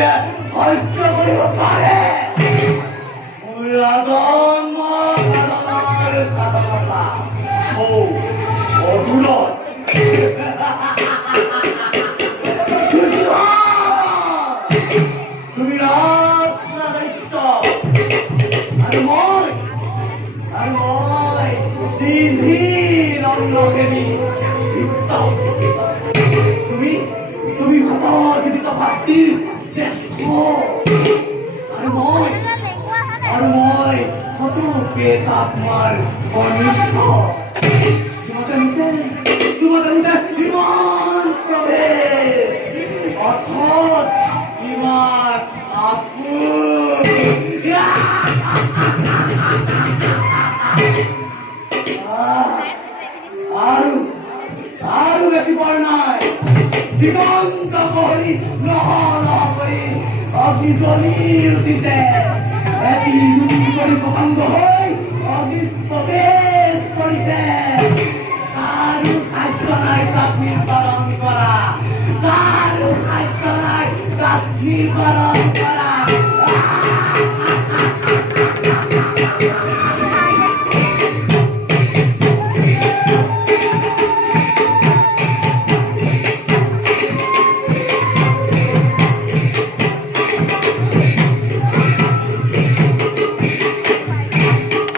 দিয়ে সহ্য কৰিব পাৰে মোৰ আদম অদূৰত তুমি ৰাজত্ব আৰু মই দিনহীন অন্নপ্ৰেমী তুমি হব জীৱিত ভাতৃৰ শ্ৰেষ্ঠ আৰু মই সতোকে তোমাৰ কনিষ্ঠ তোমাদেৰ ইমান প্ৰবেশ অৰ্থাৎ ইমান আপুৰ আৰু বেছি বৰ নাই দিগন্ত পহৰি নহল কৰি অগ্নি জ্বলি উঠিছে এটি কৰি পতংগ হৈ অগ্নিত প্ৰৱেশ কৰিছে আৰু খাদ্য নাই চাকৰিৰ পালন কৰা তাৰ খাদ্য নাই চাকৰিৰ পালন কৰা